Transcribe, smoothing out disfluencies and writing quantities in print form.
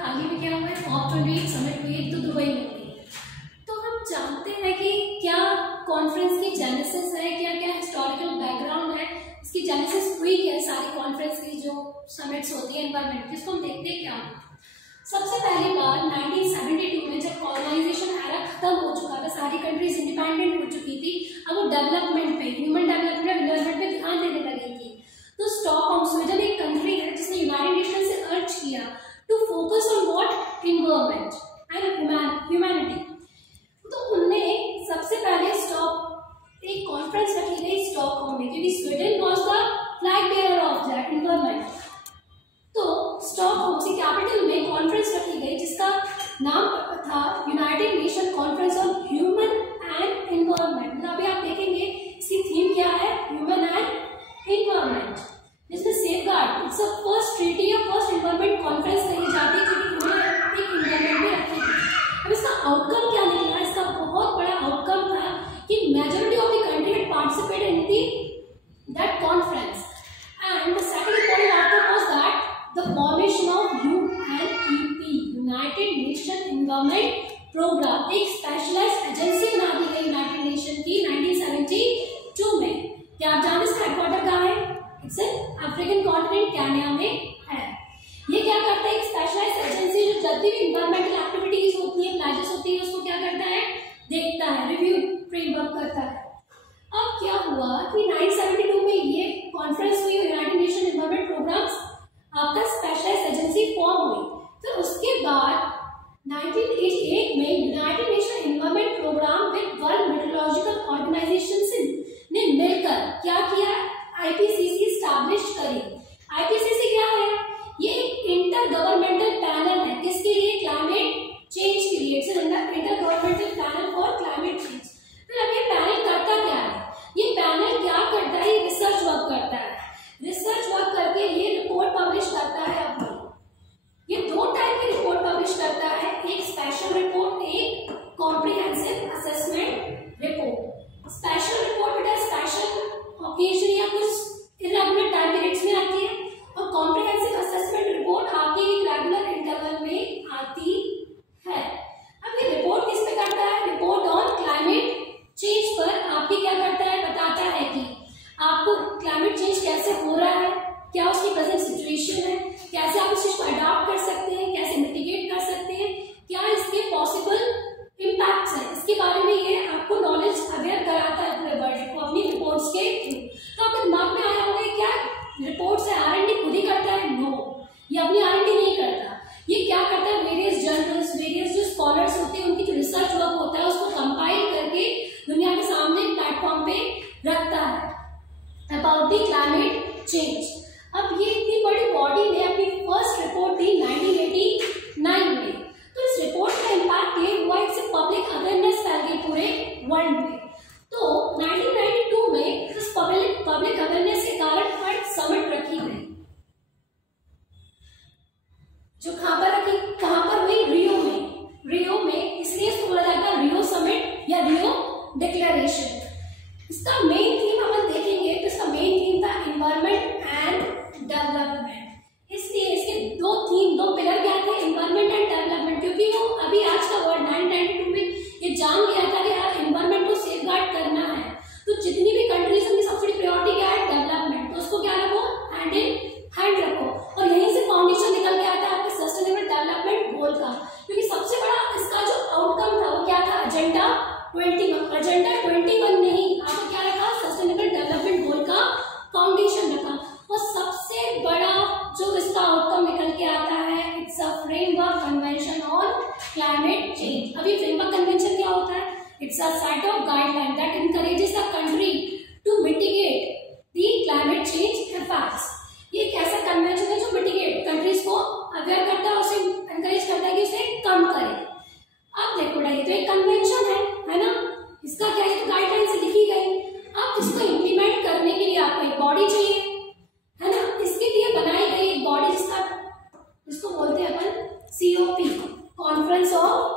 हाल ही में क्या हुआ है, COP28 समिट हुई तो दुबई में हुई। तो हम जानते हैं कि क्या कॉन्फ्रेंस की जेनेसिस है, क्या क्या हिस्टोरिकल बैकग्राउंड है, इसकी जेनेसिस हुई क्या है, सारी कॉन्फ्रेंस की जो समिट्स होती है एनवायरमेंट, जिसको हम देखते हैं क्या। सबसे पहली बार 1972 में जब कॉलोनाइजेशन एरा खत्म हो चुका था, सारी कंट्रीज इंडिपेंडेंट हो चुकी थी, अब वो डेवलपमेंट पे, ह्यूमन डेवलपमेंट एनवायरमेंट पे ध्यान देने लगी थी। तो स्टॉकहोम, स्वीडन एक कंट्री है जिसने यूनाइटेड नेशन से अर्ज किया to focus on what, environment and humanity. तो उनने सबसे पहले एक कॉन्फ्रेंस रखी गई स्टॉकहोम में, क्योंकि Sweden was the flag bearer of that environment. तो स्टॉकहोम की कैपिटल में कॉन्फ्रेंस रखी गई जिसका नाम था United nation conference on human and environment. मतलब अभी आप देखेंगे इसकी थीम क्या है, ह्यूमन एंड एनवायरमेंट, जिसमें safeguard, it's a first treaty या फर्स्ट एनवायरमेंट कॉन्फ्रेंस कही जाती है, क्योंकि उन्होंने एक एनवायरमेंट में रखी थी। अब इसका आउटकम क्या निकला, इसका बहुत बड़ा आउटकम था कि majority of the country had participated in that conference, and the second important outcome was that the formation of UNEP, United Nation Environment Program, एक स्पेशलाइज्ड एजेंसी बना दी गई यूनाइटेड नेशन की 1972 में। क्या आप जानते हैं इसका हेडक्वार्टर कहाँ है? इट्स अफ्रीकन कॉन्टिनेंट केन्या में है। ये क्या करता है, एक स्पेशलाइज्ड एजेंसी जो जब भी इन्वायरमेंटल एक्टिविटीज होती है, प्लाजेस होती है, उसको क्या करता है, देखता है, रिव्यू फ्रेमवर्क करता है। अब क्या हुआ कि 1972 में ये कॉन्फ्रेंस हुई, यूनाइटेड नेशन एनवायरमेंट प्रोग्राम्स आपका स्पेशलाइज्ड एजेंसी फॉर्म हुई। फिर उसके बाद 1988 में United Nation Environment Programme with World Metrological Organisation ने मिलकर क्या किया, आईपीसीसी एस्टैब्लिश करी। आईपीसीसी क्या है, ये एक इंटर गवर्नमेंटल पैनल है, किसके लिए, क्लाइमेट चेंज के लिए, it's inter governmental panel for climate change. फिर अब ये पैनल करता क्या है, ये पैनल क्या करता है, रिसर्च वर्क करता है, रिसर्च वर्क करके ये रिपोर्ट पब्लिश करता है। अपनी ये दो टाइप की रिपोर्ट पब्लिश करता है, एक स्पेशल रिपोर्ट, एक comprehensive assessment report. Special report बेटा स्पेशल ओकेजन या कुछ इरेगुलर टाइम पीरियड्स में आती है, और कॉम्प्रिहेंसिव असेसमेंट रिपोर्ट आपकी रेगुलर इंटरवल में आती है। अब ये रिपोर्ट किस पे करता है, रिपोर्ट ऑन क्लाइमेट चेंज पर आपकी क्या करता है, बताता है कि आपको क्लाइमेट चेंज कैसे हो रहा है, क्या उसकी प्रेजेंट सिचुएशन है, कैसे आप इस चीज को अडॉप्ट कर सकते हैं, कैसे मिटिगेट कर सकते हैं, क्या इसके पॉसिबल इम्पैक्ट्स हैं, इसके बारे में ये आपको नॉलेज अवेयर कराता है पूरे वर्ल्ड को अपनी रिपोर्ट्स के थ्रू। तो आपके दिमाग में आया होगा क्या रिपोर्ट्स है R&D खुद ही करता है, नो, ये अपनी R&D नहीं करता। ये क्या करता है, वेरियस जर्नल्स, वेरियस जो स्कॉलर्स होते हैं उनकी जो रिसर्च वर्क होता है उसको कंपाइल करके दुनिया के सामने प्लेटफॉर्म पे रखता है अबाउट द क्लाइमेट चेंज। अब ये इतनी बड़ी बॉडी ने अपनी फर्स्ट रिपोर्ट दी 1989 में। तो इस रिपोर्ट का इम्पैक्ट ये हुआ, इससे पब्लिक अवेयरनेस फैल गई पूरे वर्ल्ड में। तो 1992 में इस पब्लिक अवेयरनेस के कारण अर्थ समिट रखी गई, जो कहां पर हुई, रियो में इसलिए इसको बोला जाता है रियो समिट या रियो डिक्लेरेशन। इसका मेन थीम अपन देखेंगे तो इसका मेन थीम था एनवायरमेंट एंड डेवलपमेंट। इसलिए इसके दो पिलर क्या थे, एनवायरमेंट एंड डेवलपमेंट, क्योंकि वो अभी आज का वर्ल्ड 1992 में ये जान लिया था कि यार एनवायरमेंट को सेफगार्ड करना है, तो जितनी भी कंट्रीज उनकी सबसे बड़ी प्रायोरिटी क्या है, डेवलपमेंट, तो उसको क्या रखो, हैंड इन हैंड रखो। और यहीं से फाउंडेशन निकल के आता है आपके सस्टेनेबल डेवलपमेंट गोल का, क्योंकि सबसे बड़ा इसका जो आउटकम था वो क्या था, एजेंडा 21 नहीं, आपको क्या रखा, सस्टेनेबल डेवलपमेंट गोल का फाउंडेशन रखा। और सबसे बड़ा जो इसका आउटकम निकल के आता है, it's a framework convention on climate change. अभी फ्रेमवर्क कन्वेंशन क्या होता है, it's a set of guideline that encourages the country to mitigate the climate change effects. ये एक ऐसा कन्वेंशन है जो मिटिगेट कंट्रीज को अवेयर करता है, उसे एनकरेज करता है कि उसे कम करे। अब देखो ये तो एक कन्वेंशन है ना, इसका क्या है, तो गाइडलाइन से लिखी गई। अब इसको इम्प्लीमेंट करने के लिए आपको एक बॉडी चाहिए, है ना, इसके लिए बनाई गई एक बॉडी जिसको बोलते हैं अपन COP, कॉन्फ्रेंस ऑफ